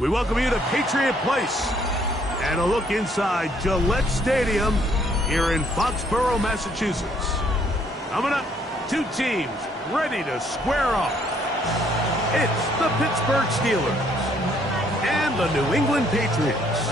We welcome you to Patriot Place and a look inside Gillette Stadium here in Foxborough, Massachusetts. Coming up, two teams ready to square off. It's the Pittsburgh Steelers and the New England Patriots.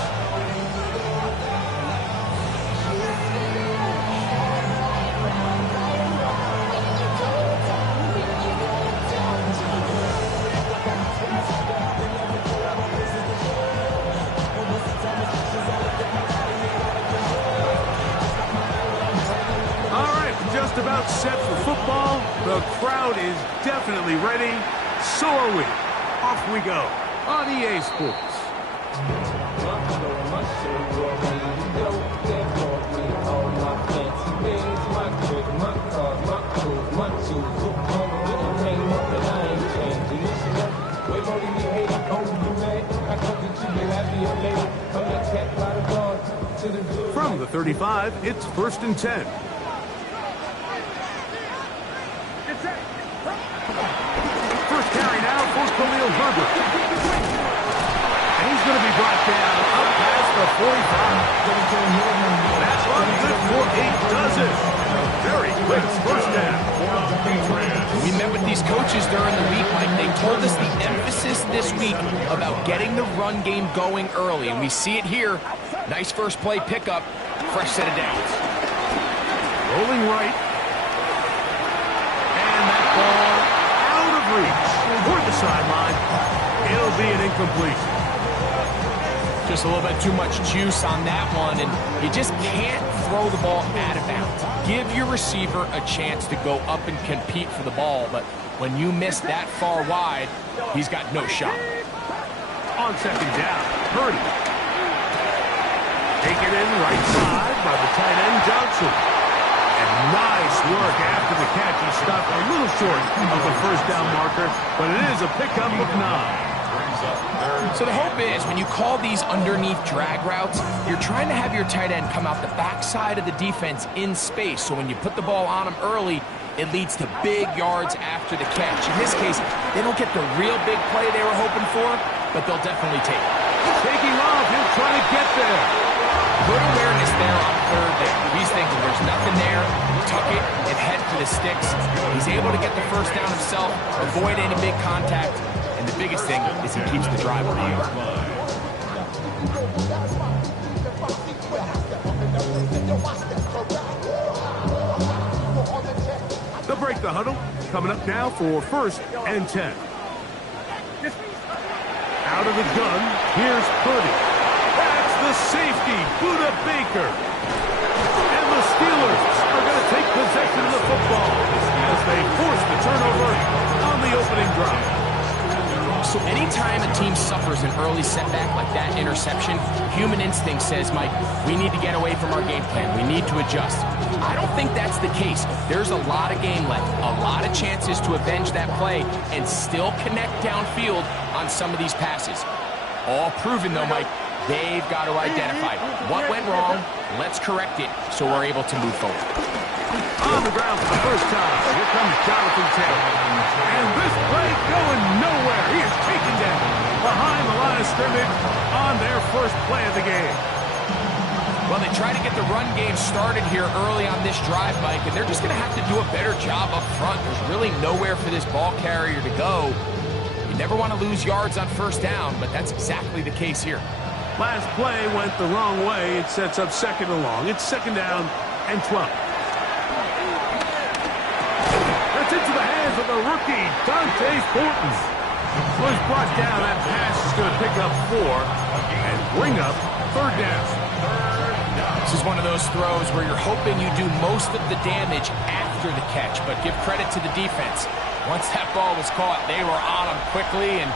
About set for football. The crowd is definitely ready. So are we. Off we go on EA Sports. From the 35, it's 1st and 10. First carry now for Khalil Herbert. And he's going to be brought down up past the 45. That's one good for 8 does it. Very quick first down. We met with these coaches during the week, Mike. They told us the emphasis this week about getting the run game going early, and we see it here. Nice first play pickup, fresh set of downs. Rolling right. And that ball out of reach toward the sideline. It'll be an incompletion. Just a little bit too much juice on that one, and you just can't throw the ball out of bounds. Give your receiver a chance to go up and compete for the ball, but when you miss that far wide, he's got no shot. On second down, Purdy. Taken in right side by the tight end, Johnson. And nice work after the catch. He stopped a little short of the first down marker, but it is a pickup of 9. So the hope is when you call these underneath drag routes, you're trying to have your tight end come out the backside of the defense in space. So when you put the ball on him early, it leads to big yards after the catch. In this case, they don't get the real big play they were hoping for, but they'll definitely take it. Taking off, he'll try to get there. Good awareness there on third down. He's thinking there's nothing there. Tuck it and head for the sticks. He's able to get the first down himself, avoid any big contact, and the biggest thing is he keeps the drive going. They'll break the huddle. Coming up now for 1st and 10. Out of the gun, here's Purdy. That's the safety, Budda Baker. And the Steelers are going to take possession of the football as they force the turnover on the opening drive. So anytime a team suffers an early setback like that interception, human instinct says, Mike, we need to get away from our game plan. We need to adjust. I don't think that's the case. There's a lot of game left, a lot of chances to avenge that play and still connect downfield on some of these passes. All proven, though, Mike, they've got to identify what went wrong, let's correct it so we're able to move forward. On the ground for the first time, here comes Jonathan Taylor. And this play going nowhere. He is taken down behind the line of scrimmage on their first play of the game. Well, they try to get the run game started here early on this drive, Mike, and they're just going to have to do a better job up front. There's really nowhere for this ball carrier to go. You never want to lose yards on first down, but that's exactly the case here. Last play went the wrong way. It sets up 2nd and long. It's 2nd down and 12. That's into the hands of the rookie, Dante Thornton. So he's brought down. That pass is going to pick up 4 and bring up 3rd down. This is one of those throws where you're hoping you do most of the damage after the catch, but give credit to the defense. Once that ball was caught, they were on him quickly, and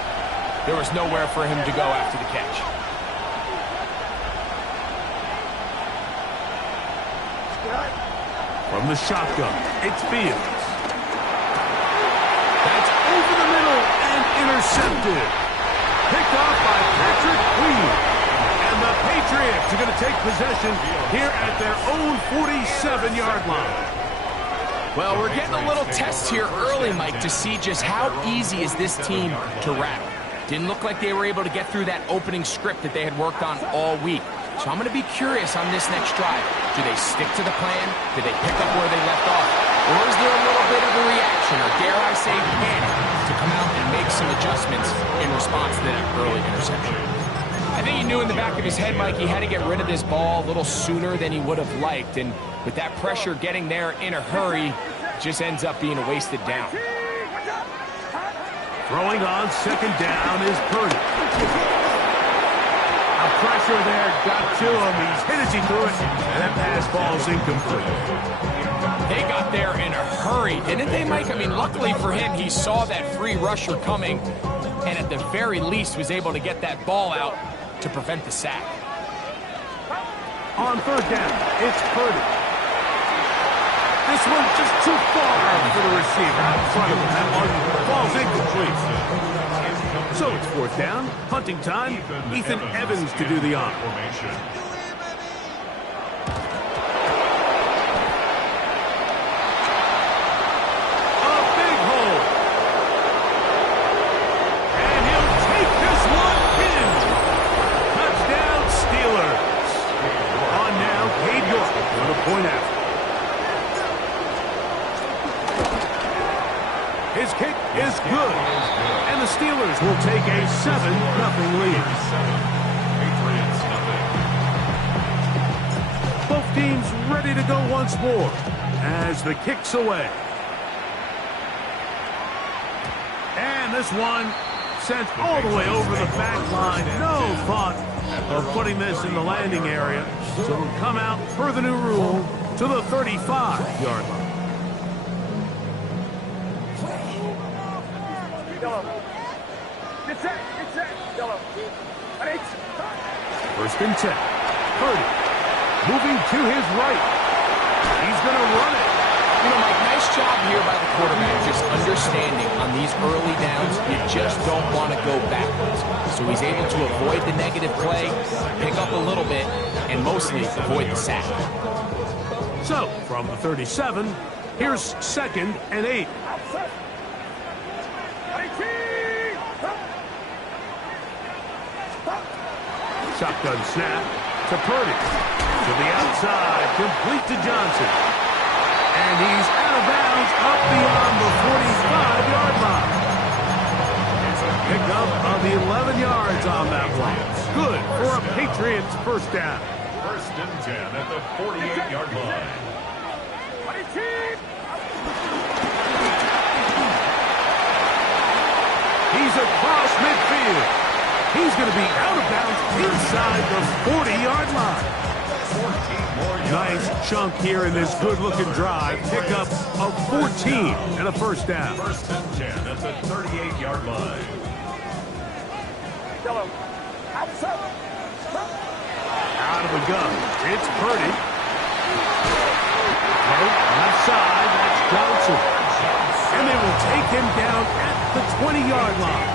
there was nowhere for him to go after the catch. From the shotgun, it's Fields. That's over the middle and intercepted. Picked off by Patrick Queen. And the Patriots are going to take possession here at their own 47-yard line. Well, we're getting a little test here early, Mike, to see just how easy is this team to rattle. Didn't look like they were able to get through that opening script that they had worked on all week. So I'm going to be curious on this next drive. Do they stick to the plan? Do they pick up where they left off? Or is there a little bit of a reaction, or dare I say panic, to come out and make some adjustments in response to that early interception? I think he knew in the back of his head, Mike, he had to get rid of this ball a little sooner than he would have liked. And with that pressure getting there in a hurry, it just ends up being a wasted down. Throwing on second down is Purdy. A pressure there got to him. He's hit as he threw it, and that pass ball's incomplete. They got there in a hurry, didn't they, Mike? I mean, luckily for him, he saw that free rusher coming, and at the very least was able to get that ball out to prevent the sack. On third down, it's Purdy. This one just too far for the receiver. Out in front of him. That one falls incomplete. So it's fourth down, punting time. Ethan Evans to do the honor. A big hole. And he'll take this one in. Touchdown Steelers. On now, Cade York for the point after. His kick is good, and the Steelers will take a 7-0 lead. Both teams ready to go once more as the kick's away. And this one sent all the way over the back line. No thought of putting this in the landing area. So it'll come out per the new rule to the 35-yard line. First and 10. Purdy moving to his right. He's going to run it. You know, Mike, nice job here by the quarterback, just understanding on these early downs, you just don't want to go backwards. So he's able to avoid the negative play, pick up a little bit, and mostly avoid the sack. So, from the 37, here's second and 8. Shotgun snap to Purdy. To the outside, complete to Johnson. And he's out of bounds up beyond the 45-yard line. Pickup of the 11 yards on that one. Good for a Patriots first down. First and 10 at the 48-yard line. He's across midfield. He's going to be out of bounds inside the 40-yard line. 14 more yards. Nice chunk here in this good-looking drive. Pickup of 14 and a first down. First and 10 at the 38-yard line. Out of the gun. It's Purdy. Left side. That's Johnson. And they will take him down at the 20-yard line.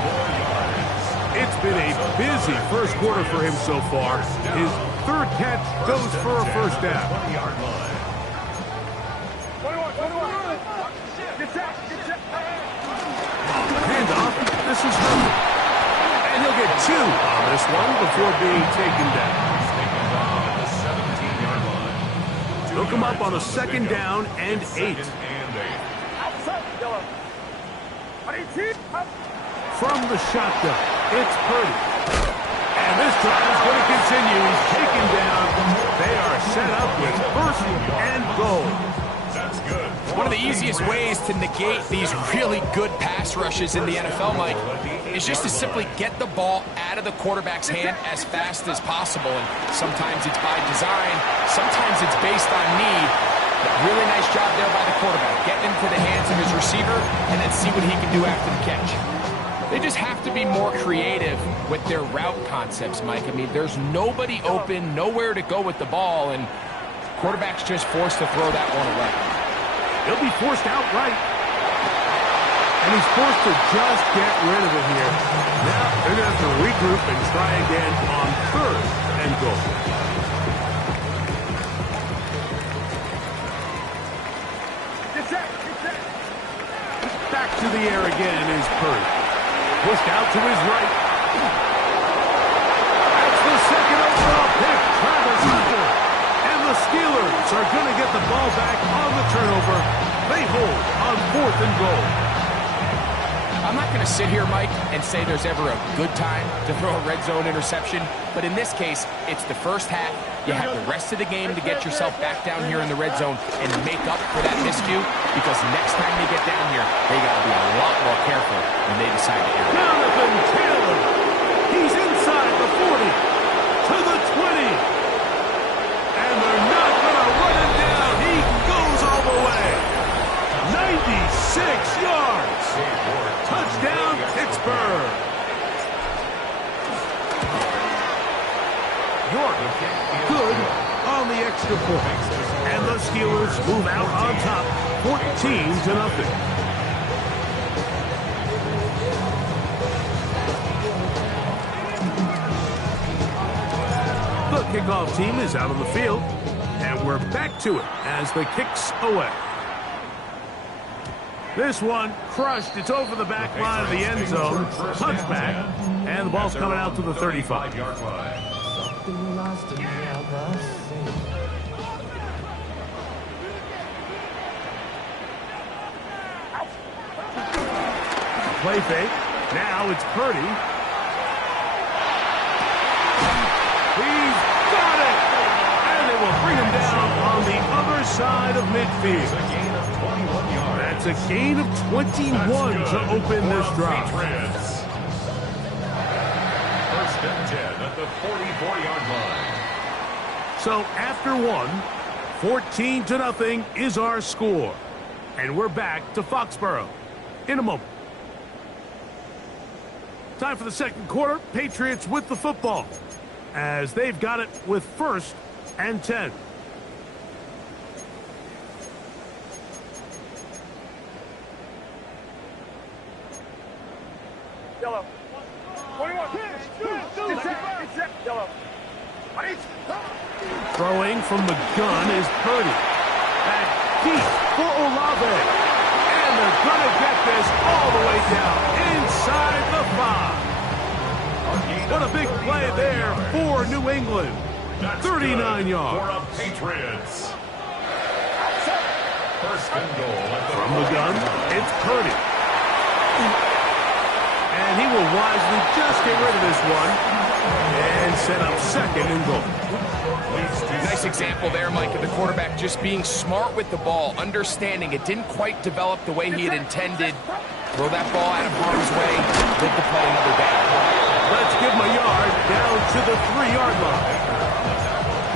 It's been a busy first quarter for him so far. His third catch goes for a first down. 20-yard line. Handoff. This is Herman. And he'll get 2 on this one before being taken down. Taken down at the 17-yard line. They'll come up on a second down and 8. Second and 8. From the shotgun, it's Purdy. And this drive is going to continue. He's taken down. They are set up with first and goal. That's good. One of the easiest ways to negate these really good pass rushes in the NFL, Mike, is just to simply get the ball out of the quarterback's hand as fast as possible. And sometimes it's by design, sometimes it's based on need. But really nice job there by the quarterback, getting into the hands of his receiver and then see what he can do after the catch. They just have to be more creative with their route concepts, Mike. I mean, there's nobody open, nowhere to go with the ball, and quarterback's just forced to throw that one away. He'll be forced outright. And he's forced to just get rid of it here. Now they're going to have to regroup and try again on third and goal. Back to the air again is Purdy. Pushed out to his right. That's the second overall pick, Travis Hunter. And the Steelers are going to get the ball back on the turnover. They hold on 4th and goal. I'm not going to sit here, Mike, and say there's ever a good time to throw a red zone interception, but in this case, it's the first half. You have the rest of the game to get yourself back down here in the red zone and make up for that miscue, because next time they get down here, they got to be a lot more careful when they decide to enter. Jonathan Taylor. He's inside the 40 to the 20. And they're not going to run him down. He goes all the way. 96 yards. Touchdown, Pittsburgh. York, good on the extra point. And the Steelers move out on top, 14-0. The kickoff team is out on the field, and we're back to it as the kick's away. This one crushed. It's over the back line of the end zone. Touchback. And the ball's coming out to the 35-yard line. Play fake. Now it's Purdy. He's got it. And they will bring him down on the other side of midfield. That's a gain of 21 to open this drive. First and 10 at the 44-yard line. So after one, 14-0 is our score. And we're back to Foxborough in a moment. Time for the second quarter. Patriots with the football as they've got it with 1st and 10. Yellow. 21. Yellow. Throwing from the gun is Purdy. Back deep for Olave. And they're going to get this all the way down inside the 5. What a big play there for New England. 39 yards. For the Patriots. First and goal from the gun, it's Purdy. And he will wisely just get rid of this one and set up 2nd and goal. Nice example there, Mike, of the quarterback just being smart with the ball, understanding it didn't quite develop the way he had intended. Throw that ball out of harm's way, live to play another down. Let's give him a yard down to the 3-yard line.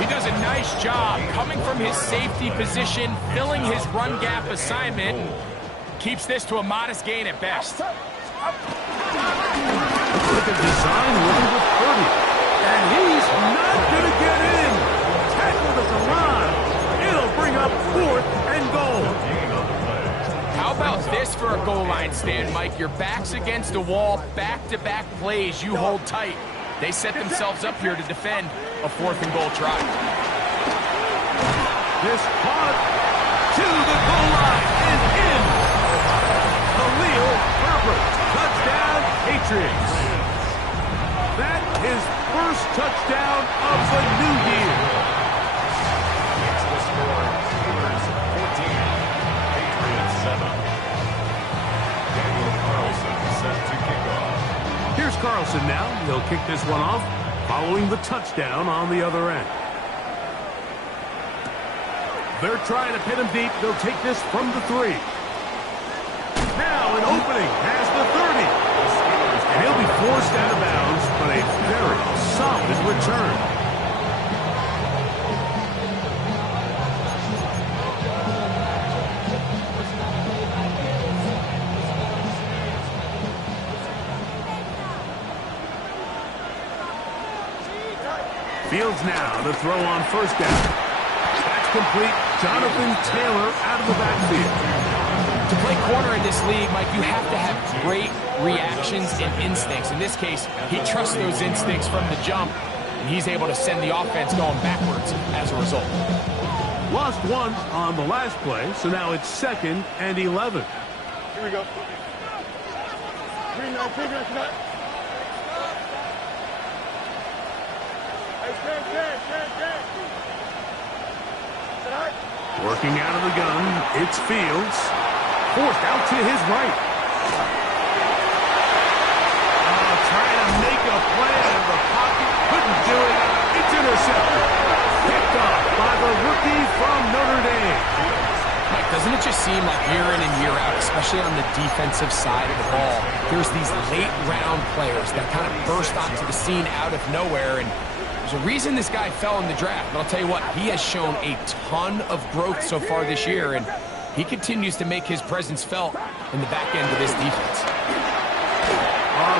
He does a nice job coming from his safety position, filling his run gap assignment. Keeps this to a modest gain at best. Look at design winning with Purdy. And he's not going to get in. Tackled at the line. It'll bring up 4th and goal. How about this for a goal line stand, Mike? Your back's against the wall, back-to-back plays, you hold tight. They set themselves up here to defend a 4th and goal try. This punt to the goal line is in. Khalil Herbert, touchdown Patriots. That is first touchdown of the new year. It's the score. Steelers 14, Patriots 7. Daniel Carlson set to kick off. Here's Carlson now. He'll kick this one off following the touchdown on the other end. They're trying to pin him deep. They'll take this from the 3. Now an opening has the 30. And he'll be forced out of bounds, but a very solid return. Fields now to throw on first down. That's complete. Jonathan Taylor out of the backfield. To play corner in this league, Mike, you have to have great reactions and instincts. In this case, he trusts those instincts from the jump, and he's able to send the offense going backwards as a result. Lost one on the last play, so now it's 2nd and 11. Here we go. 3-9, 3-9, 3-9. Working out of the gun, it's Fields. Forced out to his right. Trying to make a play out of the pocket. Couldn't do it. It's intercepted. Picked off by the rookie from Notre Dame. Mike, doesn't it just seem like year in and year out, especially on the defensive side of the ball, there's these late-round players that kind of burst onto the scene out of nowhere, and there's a reason this guy fell in the draft. But I'll tell you what, he has shown a ton of growth so far this year, and he continues to make his presence felt in the back end of this defense.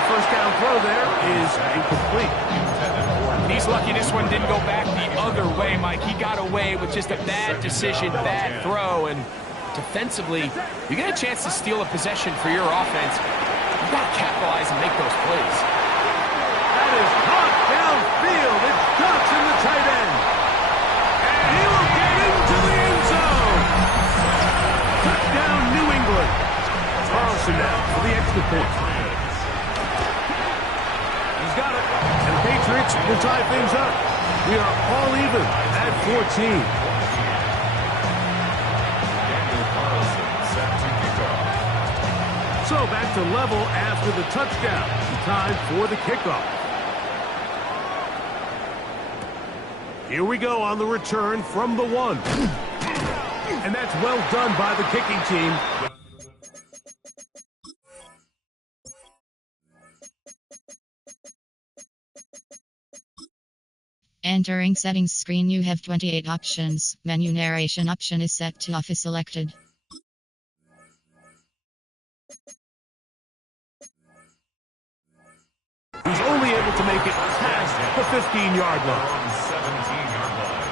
First down throw there is incomplete. He's lucky this one didn't go back the other way, Mike. He got away with just a bad decision, bad throw, and defensively, you get a chance to steal a possession for your offense. You got to capitalize and make those plays. That is caught downfield. It's Johnson, the tight end. And he will get into the end zone. Touchdown, New England. Carlson now for the extra point. He's got it. And the Patriots will tie things up. We are all even at 14. So back to level after the touchdown. Time for the kickoff. Here we go on the return from the 1. And that's well done by the kicking team. Entering settings screen, you have 28 options. Menu narration option is set to off is selected. He's only able to make it past the 15-yard line. 17-yard line.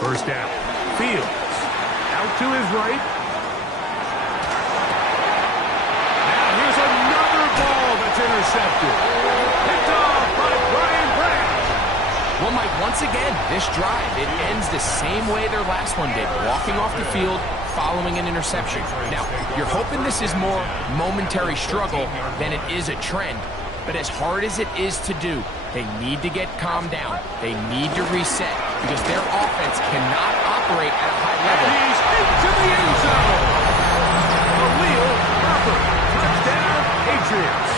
First down. Fields. Out to his right. Now here's another ball that's intercepted. Picked off by Brian Branch. Well, Mike, once again, this drive, it ends the same way their last one did, walking off the field, following an interception. Now, you're hoping this is more momentary struggle than it is a trend, but as hard as it is to do, they need to get calmed down. They need to reset because their offense cannot operate at a high level. And he's into the end zone. Khalil Herbert, touchdown, Patriots.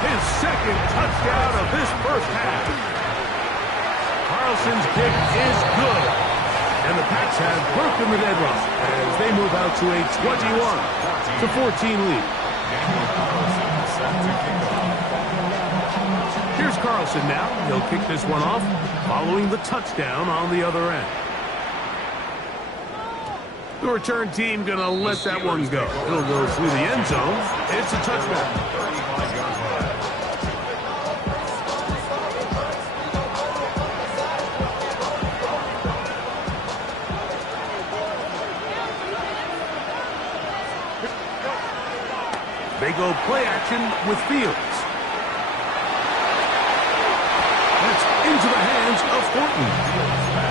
His second touchdown of this first half. Carlson's kick is good. And the Pats have broken the deadlock as they move out to a 21-14 lead. Here's Carlson now. He'll kick this one off following the touchdown on the other end. The return team going to let that one go. It'll go through the end zone. It's a touchdown. They go play action with Fields. That's into the hands of Horton.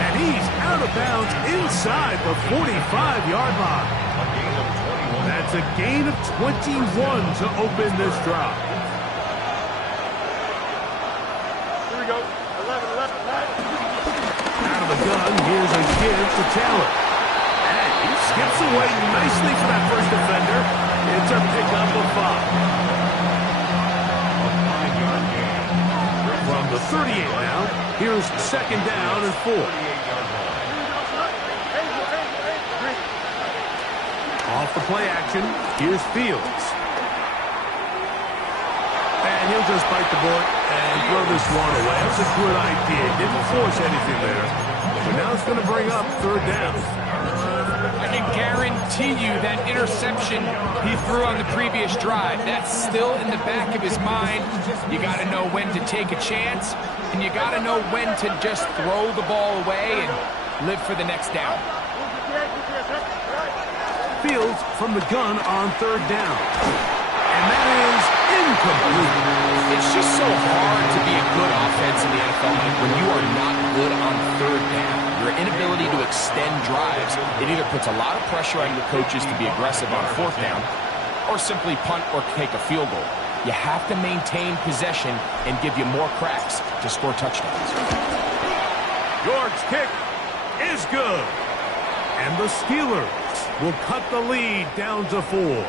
And he's out of bounds inside the 45-yard line. That's a gain of 21 to open this drive. Here we go. 11. Out of the gun, here's a give to Taylor. And he skips away nicely for that first defender. It's a pickup of 5. From the 38 now, here's second down and 4. Off the play action, here's Fields. And he'll just bite the bullet and throw this one away. That was a good idea. Didn't force anything there. But now it's going to bring up third down. I can guarantee you that interception he threw on the previous drive, that's still in the back of his mind. You got to know when to take a chance, and you got to know when to just throw the ball away and live for the next down. fields from the gun on third down. And that is incomplete. It's just so hard to be a good offense in the NFL, Mike, when you are not good on third down. Your inability to extend drives, it either puts a lot of pressure on your coaches to be aggressive on fourth down or simply punt or take a field goal. You have to maintain possession and give you more cracks to score touchdowns. York's kick is good. And the Steelers will cut the lead down to 4.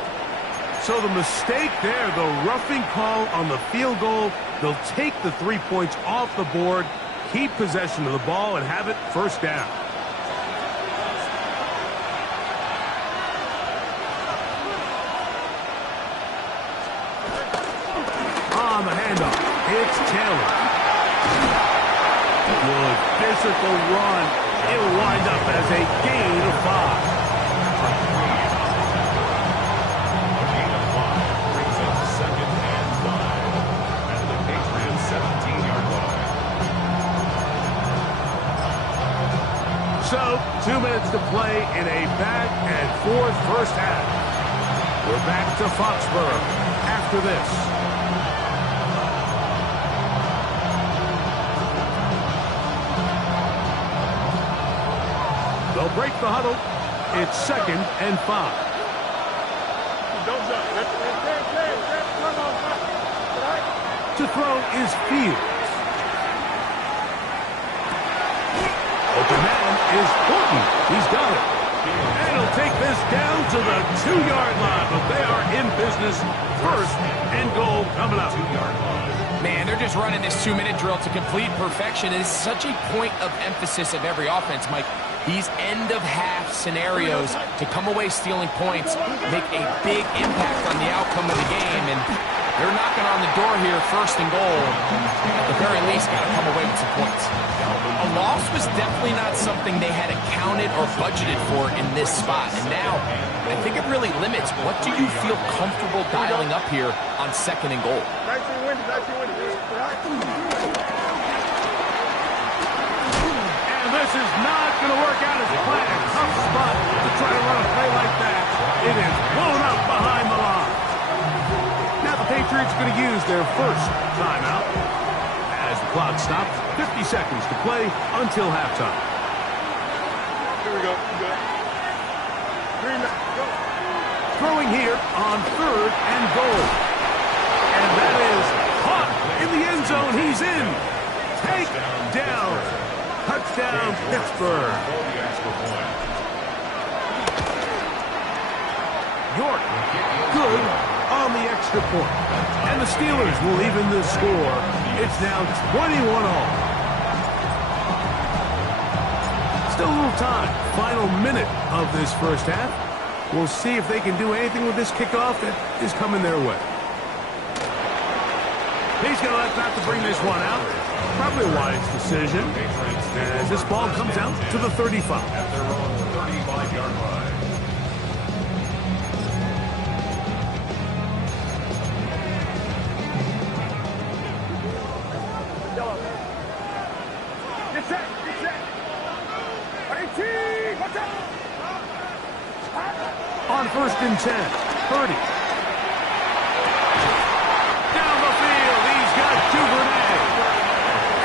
So the mistake there, the roughing call on the field goal, they'll take the 3 points off the board, keep possession of the ball, and have it first down. On the handoff, it's Taylor. Good physical run. It'll wind up as a gain of 5. Gain of 5 brings up 2nd and 5 at the Patriots' 17-yard line. So, 2 minutes to play in a back-and-forth first half. We're back to Foxborough after this. They'll break the huddle. It's 2nd and 5. To throw is Fields. Open man is Horton. He's got it. And he'll take this down to the 2-yard line, but they are in business. 1st and goal coming up. 2-yard line. Man, they're just running this 2-minute drill to complete perfection. It is such a point of emphasis of every offense, Mike. These end-of-half scenarios to come away stealing points make a big impact on the outcome of the game, and they're knocking on the door here, 1st and goal. At the very least, got to come away with some points. A loss was definitely not something they had accounted or budgeted for in this spot, and now I think it really limits what do you feel comfortable dialing up here on 2nd and goal. This is not going to work out as planned. Tough spot to try to run a play like that. It is blown up behind the line. Now the Patriots are going to use their first timeout. As the clock stops, 50 seconds to play until halftime. Here we go. Throwing here on 3rd and goal. And that is caught in the end zone. He's in. Take down. Touchdown, Pittsburgh. York, good on the extra point. And the Steelers will even the score. It's now 21-all. Still a little time. Final minute of this first half. We'll see if they can do anything with this kickoff that is coming their way. He's going to let that to bring this one out. Probably a wise decision as this ball comes out to the 35. At their own 35-yard line. Get set. 18, watch out. On 1st and 10, Purdy. Down the field, he's got Duvernay.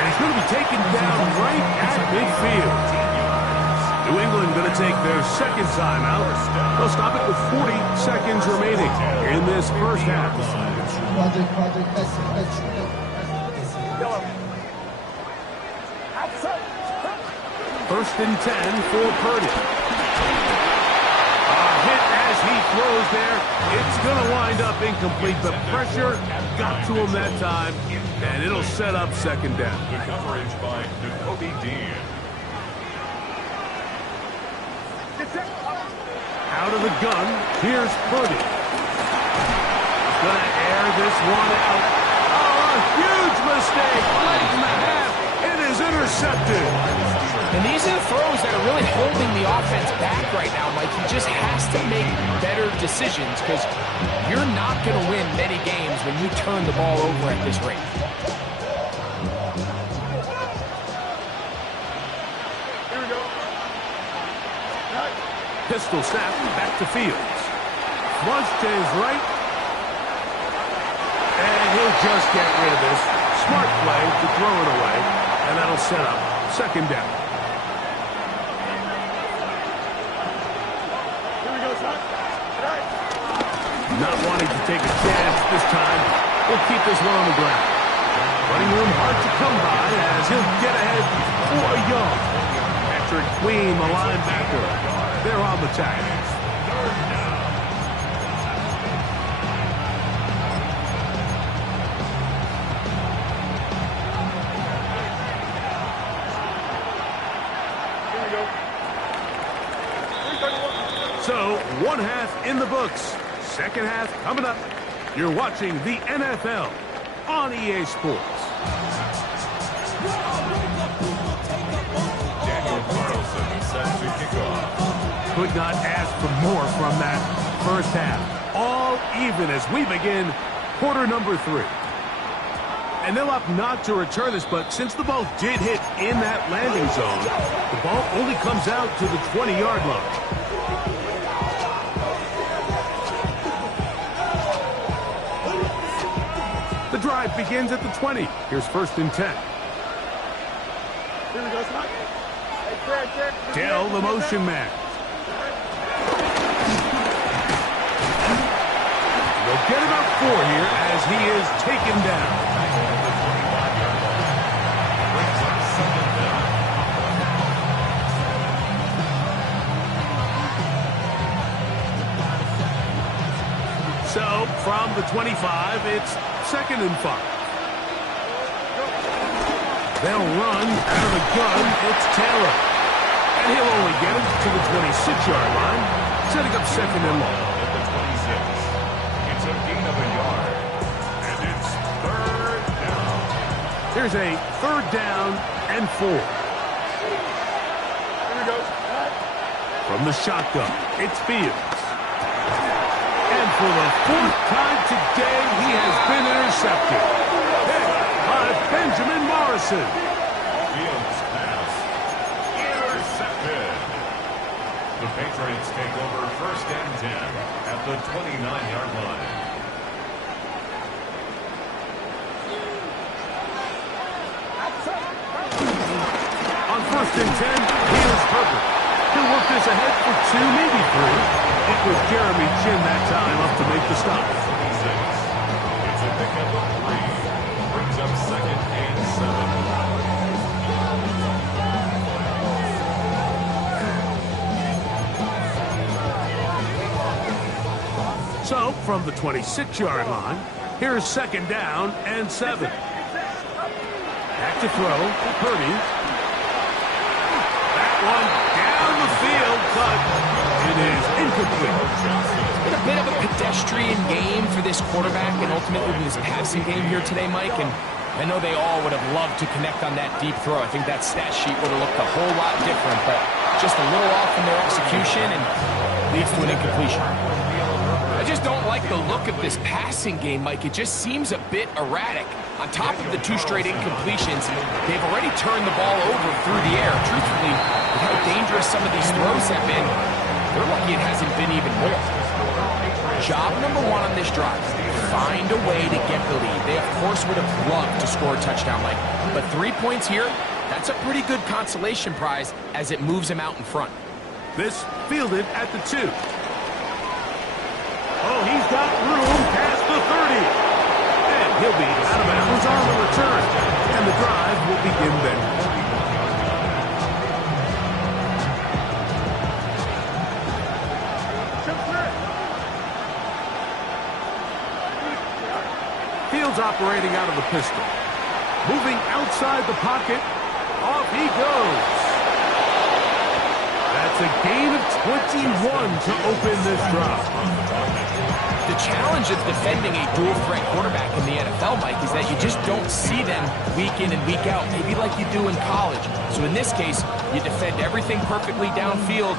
And he's going to be taken down right at midfield. New England going to take their 2nd timeout. They'll stop it with 40 seconds remaining in this first half. First and 10 for Purdy. A hit as he throws there. It's going to wind up incomplete. The pressure got to him that time, and it'll set up 2nd down. Good coverage by Jacoby Dean. Out of the gun, here's Purdy. He's going to air this one out. Oh, a huge mistake. Late in the half. It is intercepted. And these are the throws that are really holding the offense back right now, Mike. He just has to make better decisions because you're not going to win many games when you turn the ball over at this rate. Here we go. Pistol snap back to Fields. Flush to his right. And he'll just get rid of this. Smart play to throw it away. And that'll set up second down. Here we go, son. All right. Not wanting to take a chance this time. We'll keep this one on the ground. Running room hard to come by as he'll get ahead for a yard. Patrick Queen, the linebacker. They're on the tag. Here we go. 3:31. So, one half in the books. Second half coming up. You're watching the NFL on EA Sports. Daniel Carlson set to kick off. Could not ask for more from that first half. All even as we begin quarter number 3. And they'll opt not to return this, but since the ball did hit in that landing zone, the ball only comes out to the 20-yard line. The drive begins at the 20. Here's first and 10. Here we go, son. Hey, Craig. Dell, the motion man. They'll get about 4 here as he is taken down. So, from the 25, it's second and 5. They'll run out of the gun. It's Taylor. And he'll only get him to the 26-yard line, setting up second and long. At the 26. It's a gain of a yard. And it's third down. Here's a third down and 4. Here we go. All right. From the shotgun, it's Fields. And for the 4th time today, he has been intercepted. Hit by Benjamin Morrison. Fields pass. Intercepted. The Patriots take over first and 10 at the 29-yard line. On first and 10, here's Herbert. He'll work this ahead for 2, maybe 3. It was Jeremy Chin that time up to make the stop. 26. It's a pickup of 3. Brings up second and 7. So, from the 26-yard line, here's second down and 7. Back to throw, Purdy. That one down the field, but it is incomplete. Been a bit of a pedestrian game for this quarterback and ultimately this passing game here today, Mike. And I know they all would have loved to connect on that deep throw. I think that stat sheet would have looked a whole lot different, but just a little off in their execution and leads to an incompletion. I just don't like the look of this passing game, Mike. It just seems a bit erratic. On top of the 2 straight incompletions, they've already turned the ball over through the air. Truthfully, with how dangerous some of these throws have been, they're lucky it hasn't been even more. Job number 1 on this drive, find a way to get the lead. They, of course, would have loved to score a touchdown, Mike. But 3 points here, that's a pretty good consolation prize as it moves them out in front. This fielded at the 2. Oh, he's got room past the 30. And he'll be out of bounds on the return. And the drive will begin then. Fields operating out of the pistol. Moving outside the pocket. Off he goes. That's a gain of 21 to open this drive. The challenge of defending a dual-threat quarterback in the NFL, Mike, is that you just don't see them week in and week out, maybe like you do in college. So in this case, you defend everything perfectly downfield,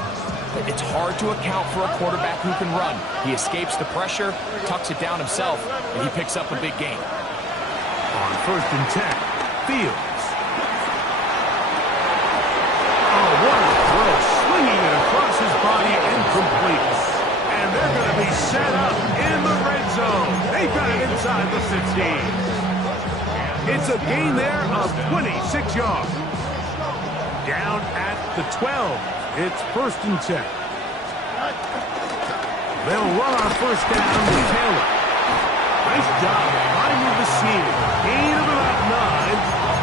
but it's hard to account for a quarterback who can run. He escapes the pressure, tucks it down himself, and he picks up a big gain. On first and 10, Fields. Oh, what a throw, swinging it across his body and a gain there of 26 yards. Down at the 12. It's 1st and 10. They'll run on 1st down with Taylor. Nice job finding the seam. Gain of about 9.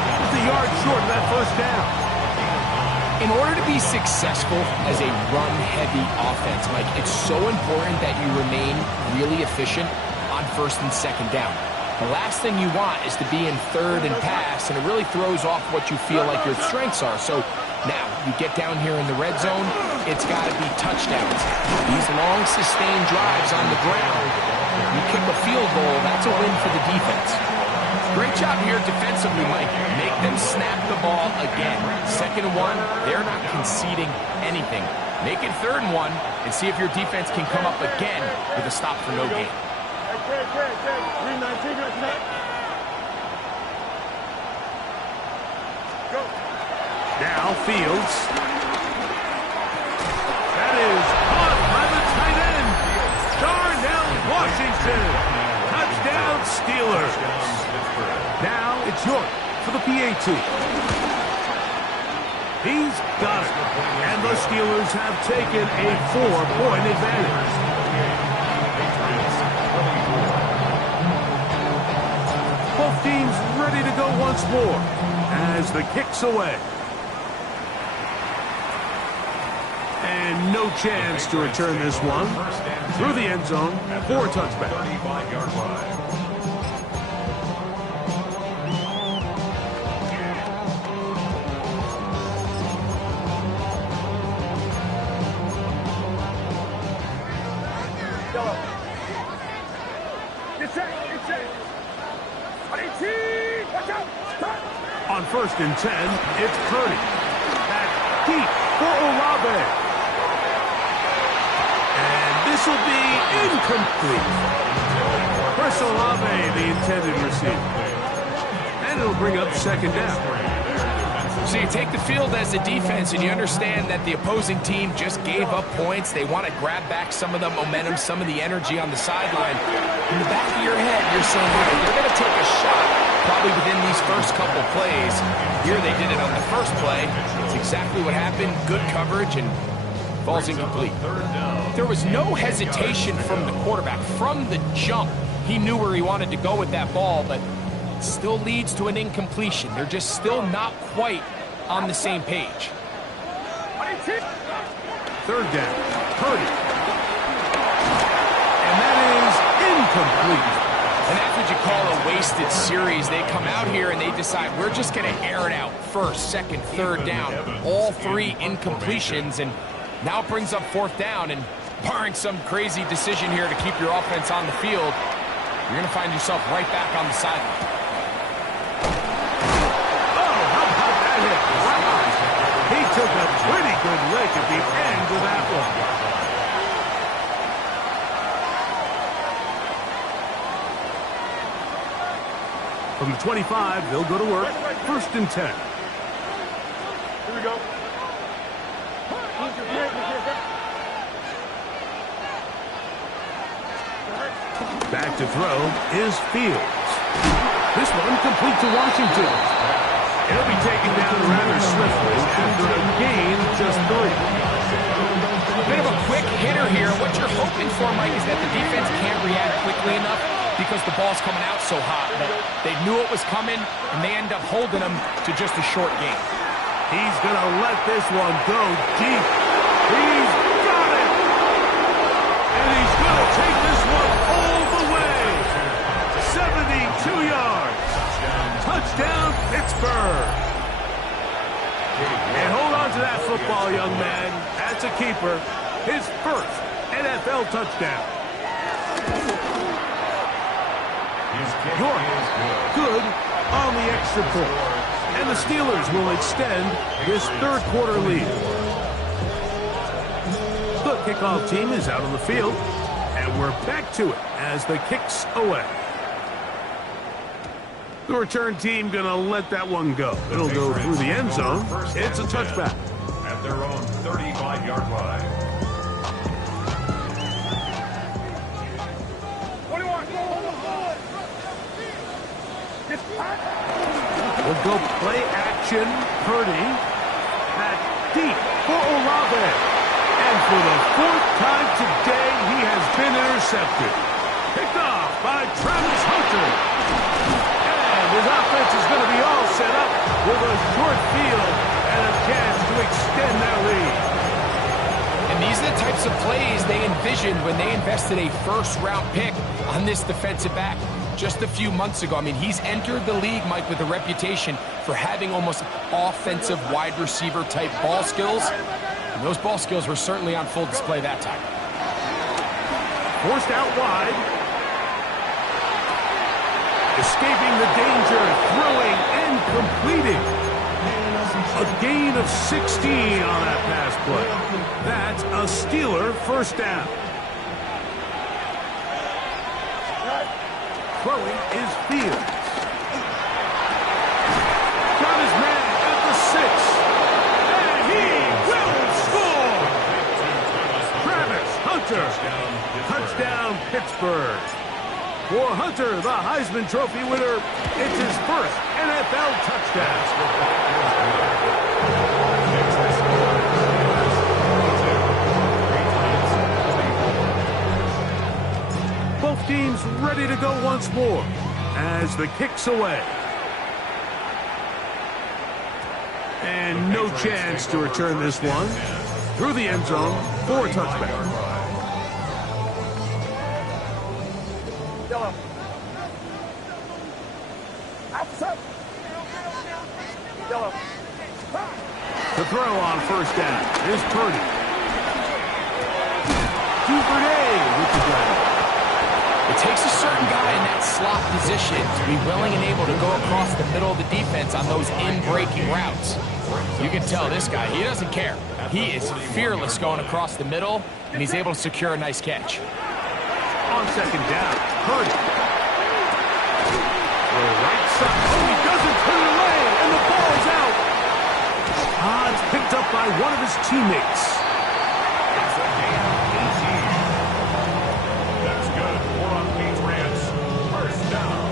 Just a yard short of that 1st down. In order to be successful as a run-heavy offense, Mike, it's so important that you remain really efficient on 1st and 2nd down. The last thing you want is to be in 3rd and pass, and it really throws off what you feel like your strengths are. So now you get down here in the red zone, it's got to be touchdowns. These long, sustained drives on the ground, you kick a field goal, that's a win for the defense. Great job here defensively, Mike. Make them snap the ball again. 2nd and 1, they're not conceding anything. Make it 3rd and 1 and see if your defense can come up again with a stop for no gain. Now Fields. That is caught by the tight end, Darnell Washington. Touchdown Steelers. Now it's York for the PAT. He's got it. And the Steelers have taken a 4-point advantage. Both teams ready to go once more as the kick's away. And no chance to return this one. Through the end zone for a touchback. 35-yard line. On 1st and 10, it's Purdy. Back deep for Olave. And this will be incomplete. Chris Olave, the intended receiver. And it'll bring up 2nd down. So you take the field as a defense and you understand that the opposing team just gave up points. They want to grab back some of the momentum, some of the energy on the sideline. In the back of your head, you're saying, hey, they're going to take a shot probably within these first couple plays. Here they did it on the first play. It's exactly what happened. Good coverage and falls incomplete. There was no hesitation from the quarterback. From the jump, he knew where he wanted to go with that ball, but it still leads to an incompletion. They're just still not quite on the same page. 3rd down, Purdy. And that is incomplete. And that's what you call a wasted series. They come out here and they decide, we're just going to air it out. 1st, 2nd, 3rd down. All 3 incompletions, and now it brings up 4th down. And barring some crazy decision here to keep your offense on the field, you're going to find yourself right back on the sideline. He took a pretty good lick at the end of that one. From the 25, they'll go to work. 1st and 10. Here we go. Back to throw is Fields. This one complete to Washington. He'll be taken down rather swiftly after a gain of just 3. Bit of a quick hitter here. What you're hoping for, Mike, is that the defense can't react quickly enough because the ball's coming out so hot. But they knew it was coming, and they end up holding them to just a short gain. He's going to let this one go deep. He's got it! And he's going to take this one all the way. 72 yards. Touchdown, Pittsburgh. And hold on to that football, young man. That's a keeper. His 1st NFL touchdown. York, good on the extra point. And the Steelers will extend this 3rd quarter lead. The kickoff team is out on the field. And we're back to it as the kick's away. The return team going to let that one go. It'll go through the end zone. It's a touchback. At their own 35-yard line. 21. Get back. We'll go play action. Purdy. That's deep for Olave. And for the fourth time today, he has been intercepted. Picked off by Travis Hunter. And his offense is going to be all set up with a short field and a chance to extend their lead. And these are the types of plays they envisioned when they invested a first-round pick on this defensive back just a few months ago. I mean, he's entered the league, Mike, with a reputation for having almost offensive wide receiver type ball skills. And those ball skills were certainly on full display that time. Forced out wide. Escaping the danger, throwing and completing. A gain of 16 on that pass play. That's a Steeler first down. Throwing is Fields. Got his man at the 6. And he will score! Travis Hunter. Touchdown, Pittsburgh. For Hunter, the Heisman Trophy winner, it's his first NFL touchdown. Both teams ready to go once more as the kick's away. And no chance to return this one through the end zone for a touchback. The throw on first down is Purdy. Duvernay with the grab. It takes a certain guy in that slot position to be willing and able to go across the middle of the defense on those in-breaking routes. You can tell this guy, he doesn't care. He is fearless going across the middle, and he's able to secure a nice catch. On second down, Purdy. The right side. Oh, he doesn't put it away, and the ball is out. It's picked up by one of his teammates. It's a gain of 18. That's good for a Patriots first down.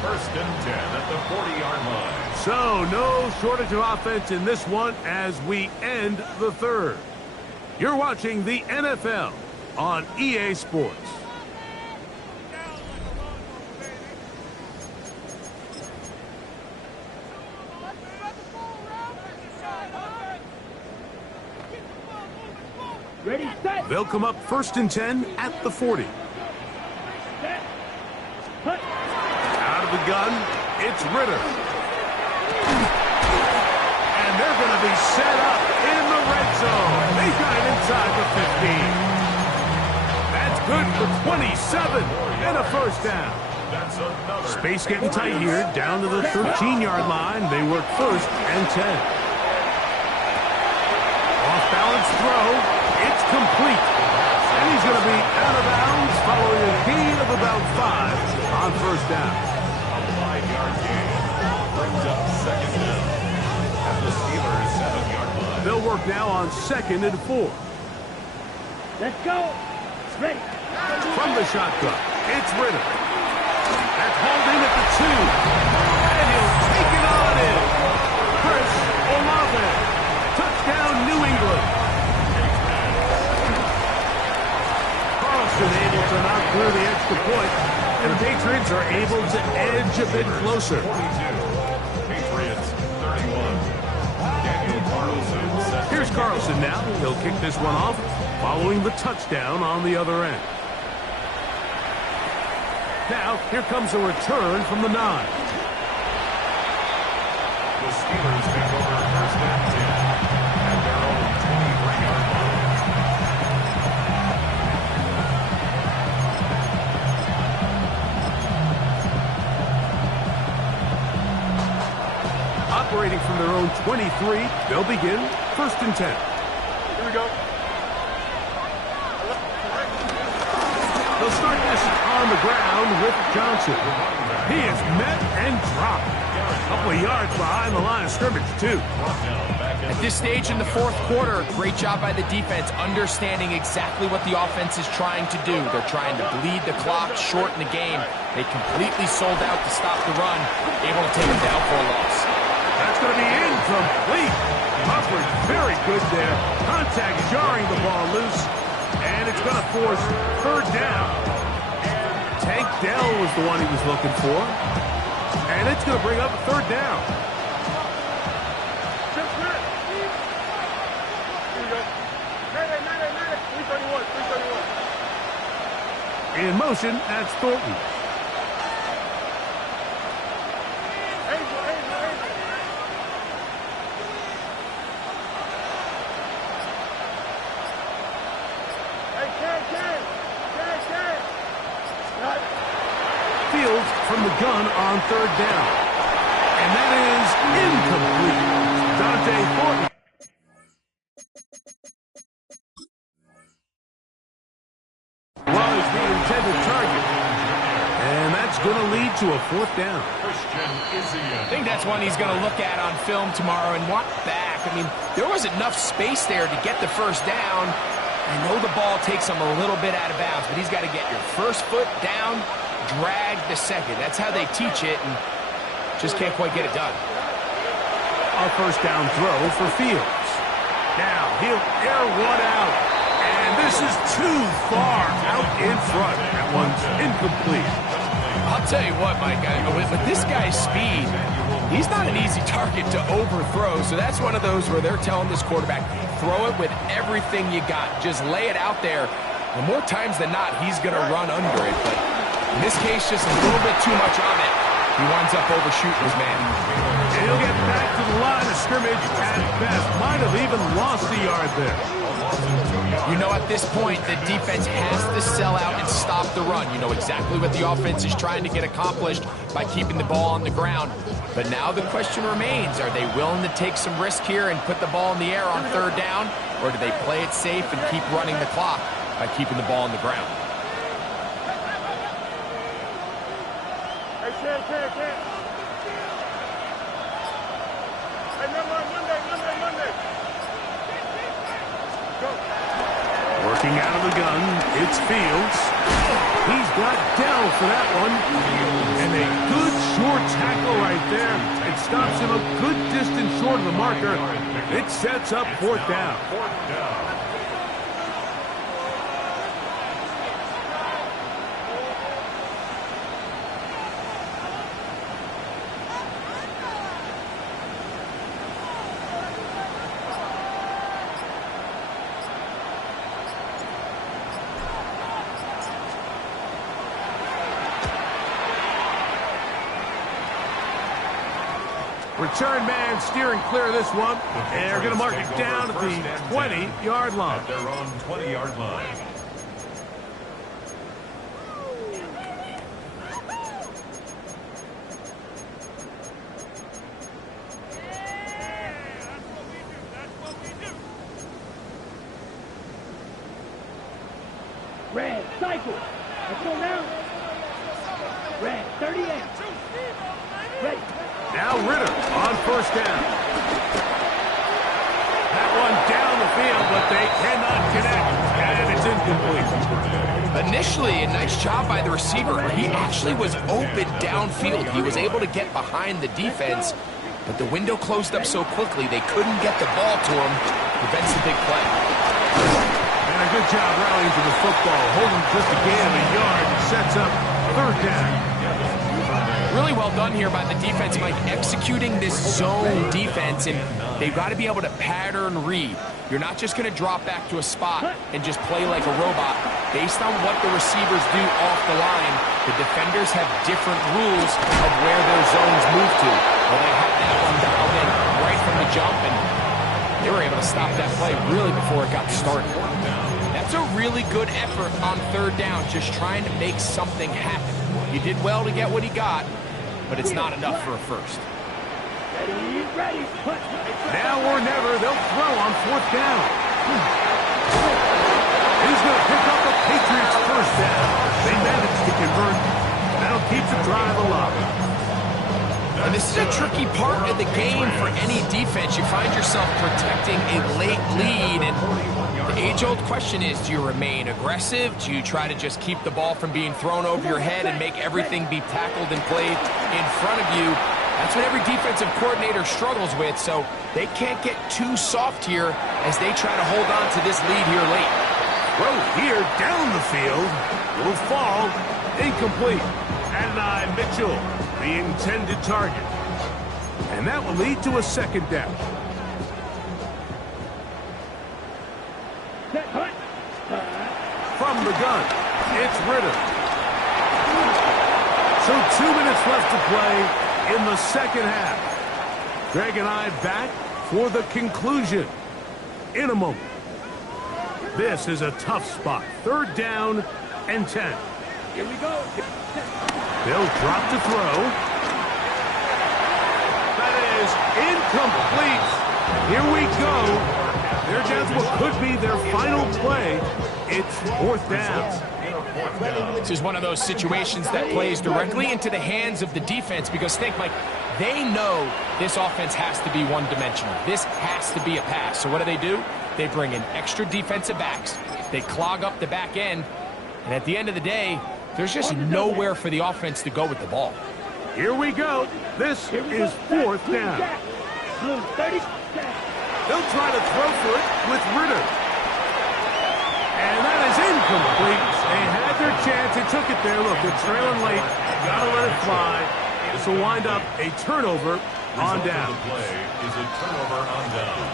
First and 10 at the 40-yard line. So, no shortage of offense in this one as we end the third. You're watching the NFL on EA Sports. Ready, set. They'll come up first and 10 at the 40. Out of the gun, it's Ritter. And they're going to be set up in the red zone. They got it inside the 15. That's good for 27 and a first down. That's another. Space getting tight here, down to the 13-yard line. They work first and 10. Off-balance throw. It's complete. And he's going to be out of bounds following a gain of about 5 on first down. A 5-yard gain brings up second down at the Steelers' 7-yard line. They'll work now on second and 4. Let's go. Ready. From the shotgun, it's Ritter. That's holding at the 2. And he'll take it on in. Chris Olave. Touchdown, New England. Able to knock through the extra point, and the Patriots are able to edge a bit closer. 42. Patriots 31. Daniel Carlson set. Here's Carlson now. He'll kick this one off following the touchdown on the other end. Now, here comes a return from the 9. The Steelers take over first and 10 at their own 23-yard line. Operating from their own 23, they'll begin first and 10. Here we go. They'll start this on the ground with Johnson. He is met and dropped. A couple of yards behind the line of scrimmage, too. Brought down back At this stage in the fourth quarter, great job by the defense, understanding exactly what the offense is trying to do. They're trying to bleed the clock, shorten the game. They completely sold out to stop the run, able to take them down for a loss. That's going to be incomplete. Hubbard, very good there. Contact jarring the ball loose, and it's going to force third down. Tank Dell was the one he was looking for, and it's going to bring up a third down. In motion, that's Thornton. Fields from the gun on third down. And that is incomplete. Dante Thornton. Was the intended target. And that's going to lead to a fourth down. I think that's one he's going to look at on film tomorrow and walk back. I mean, there was enough space there to get the first down. I know the ball takes him a little bit out of bounds, but he's got to get your first foot down, drag the second. That's how they teach it, and just can't quite get it done. A first down throw for Fields. Now he'll air one out, and this is too far out in front. That one's incomplete. I'll tell you what, Mike, with this guy's speed, he's not an easy target to overthrow, so that's one of those where they're telling this quarterback, throw it with everything you got. Just lay it out there. And more times than not, he's going to run under it, but in this case, just a little bit too much on it. He winds up overshooting his man. And he'll get back to the line of scrimmage at best. Might have even lost the yard there. You know, at this point, the defense has to sell out and stop the run. You know exactly what the offense is trying to get accomplished by keeping the ball on the ground. But now the question remains, are they willing to take some risk here and put the ball in the air on third down? Or do they play it safe and keep running the clock by keeping the ball on the ground? Working out of the gun, it's Fields. He's got Dell for that one. And a good short tackle right there. It stops him a good distance short of the marker. It sets up fourth down. Return man steering clear of this one. And they're going to mark it down at the 20-yard line. At their own 20-yard line. Red, cycle. Let's go now. Red, 38. Ready. Now Ritter on first down. That one down the field, but they cannot connect, and it's incomplete. Initially, a nice job by the receiver. He actually was open downfield. He was able to get behind the defense, but the window closed up so quickly they couldn't get the ball to him. Prevents the big play. And a good job rallying to the football, holding just a gain of a yard, and sets up third down. Really well done here by the defense, Mike, executing this zone defense, and they've got to be able to pattern read. You're not just going to drop back to a spot and just play like a robot. Based on what the receivers do off the line, the defenders have different rules of where their zones move to. Well, they had that one dialed in right from the jump, and they were able to stop that play really before it got started. That's a really good effort on third down, just trying to make something happen. He did well to get what he got, but it's not enough for a first. Ready, ready. Now or never, they'll throw on fourth down. He's going to pick up the Patriots' first down. They managed to convert. That'll keep the drive alive. And this is a tricky part of the game for any defense. You find yourself protecting a late lead, and the age-old question is, do you remain aggressive? Do you try to just keep the ball from being thrown over your head and make everything be tackled and played in front of you? That's what every defensive coordinator struggles with, so they can't get too soft here as they try to hold on to this lead here late. Throw here down the field will fall incomplete. Adonai Mitchell, the intended target. And that will lead to a second down. From the gun, it's Ridder. So 2 minutes left to play in the second half. Greg and I back for the conclusion in a moment. This is a tough spot. 3rd down and 10. Here we go. They'll drop to throw. That is incomplete. Here we go. They're down to what could be their final play. It's 4th down. This is one of those situations that plays directly into the hands of the defense because think, Mike, they know this offense has to be one-dimensional. This has to be a pass. So what do? They bring in extra defensive backs. They clog up the back end. And at the end of the day, there's just nowhere for the offense to go with the ball. Here we go. This is 4th down. Blue, 30. They'll try to throw for it with Ridder. And that is incomplete. They had their chance. They took it there. Look, they're trailing late. Gotta let it fly. This will wind up a turnover on down. The play is a turnover on down.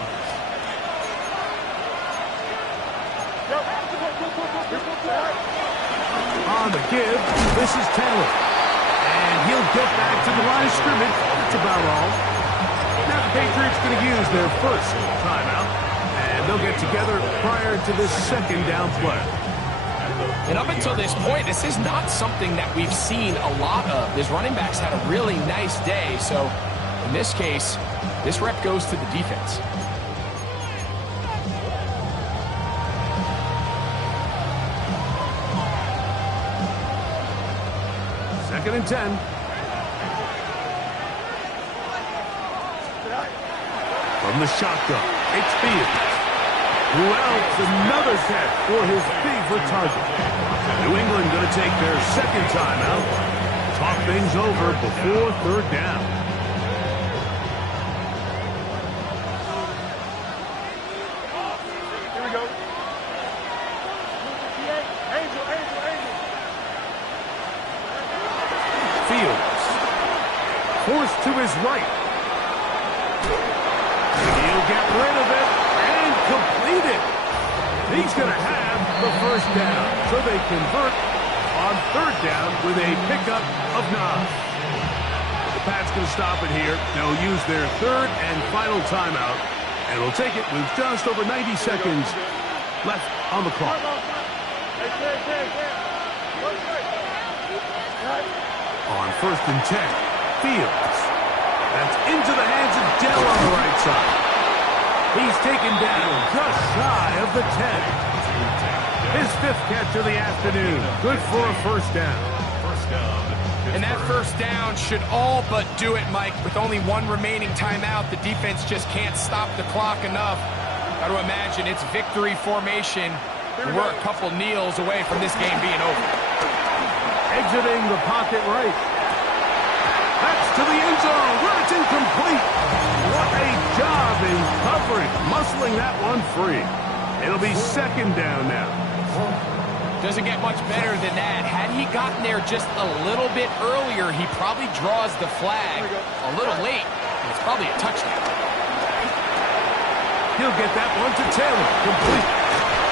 On the give, this is Taylor. And he'll get back to the line of scrimmage. That's about all. Now the Patriots going to use their first timeout. And they'll get together prior to this second down play. And up until this point, this is not something that we've seen a lot of. This running back's had a really nice day. So in this case, this rep goes to the defense. Second and 10. From the shotgun, it's Fields. Who else? Another catch for his favorite target. New England going to take their second timeout. Talk things over before 3rd down. Here we go. Fields. Forced to his right. He'll get rid of it and complete it. He's going to have the first down. So they convert on 3rd down with a pickup of 9. The Pats going to stop it here. They'll use their 3rd and final timeout. And we'll take it with just over 90 seconds left on the clock. On 1st and 10, Fields. That's into the hands of Dell on the right side. He's taken down just shy of the 10. His 5th catch of the afternoon. Good for a first down. First down. And that first down should all but do it, Mike. With only 1 remaining timeout, the defense just can't stop the clock enough. Got to imagine it's victory formation. We're a couple kneels away from this game being over. Exiting the pocket right. That's to the end zone where it's incomplete. What a job in covering, muscling that one free. It'll be 2nd down now. Doesn't get much better than that. Had he gotten there just a little bit earlier, he probably draws the flag a little late. And it's probably a touchdown. He'll get that one to Taylor. Complete.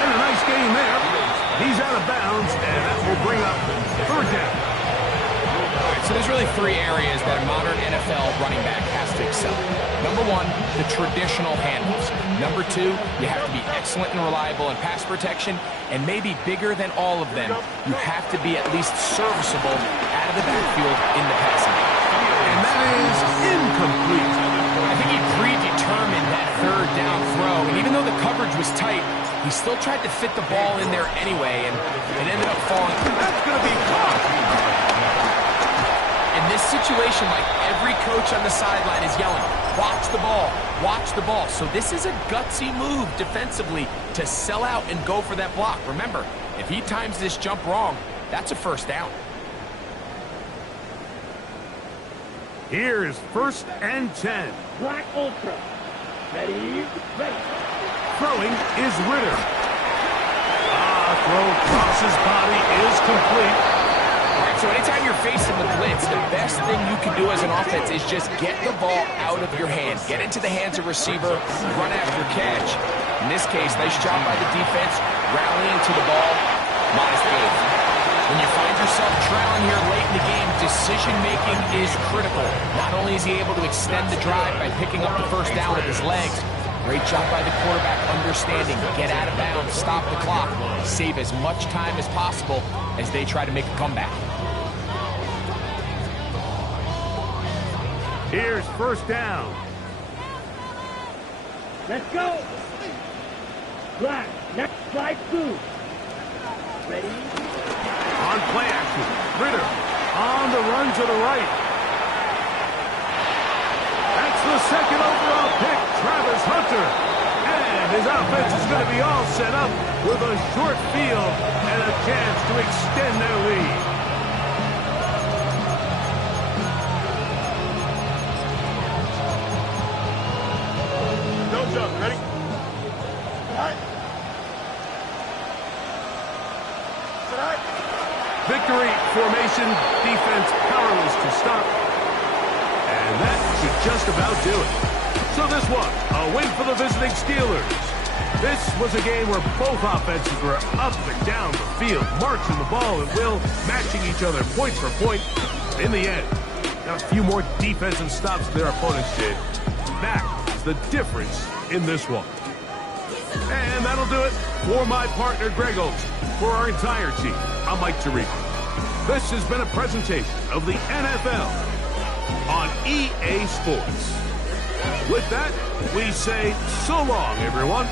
And a nice game there. He's out of bounds, and that will bring up 3rd down. So there's really 3 areas that a modern NFL running back has to excel. Number 1, the traditional handles. Number 2, you have to be excellent and reliable in pass protection. And maybe bigger than all of them, you have to be at least serviceable out of the backfield in the passing game. And that is incomplete. I think he predetermined that 3rd down throw. And even though the coverage was tight, he still tried to fit the ball in there anyway. And it ended up falling. That's going to be caught. And this this situation, like every coach on the sideline is yelling, watch the ball, watch the ball. So this is a gutsy move defensively to sell out and go for that block. Remember, if he times this jump wrong, that's a first down. Here is 1st and 10. Black Ultra. Ready? Throwing is Ritter. Throw across his body is complete. All right, so anytime you're facing the blitz, the best thing you can do as an offense is just get the ball out of your hand. Get into the hands of receiver, run after catch. In this case, nice job by the defense, rallying to the ball. Modest gain. When you find yourself trailing here late in the game, decision-making is critical. Not only is he able to extend the drive by picking up the first down with his legs, great job by the quarterback understanding, get out of bounds, stop the clock, save as much time as possible as they try to make a comeback. Here's 1st down. Let's go. Black. Next slide blue. Ready? On play action, Ritter on the run to the right. That's the 2nd overall pick, Travis Hunter. And his offense is going to be all set up with a short field and a chance to extend their lead. No jump. Ready? Victory formation, defense powerless to stop. And that should just about do it. So this one, a win for the visiting Steelers. This was a game where both offenses were up and down the field, marching the ball at will, matching each other point for point. In the end, got a few more defensive stops than their opponents did. That is the difference in this one. And that'll do it for my partner, Greg Olsen. For our entire team, I'm Mike Tirico. This has been a presentation of the NFL on EA Sports. With that, we say so long, everyone.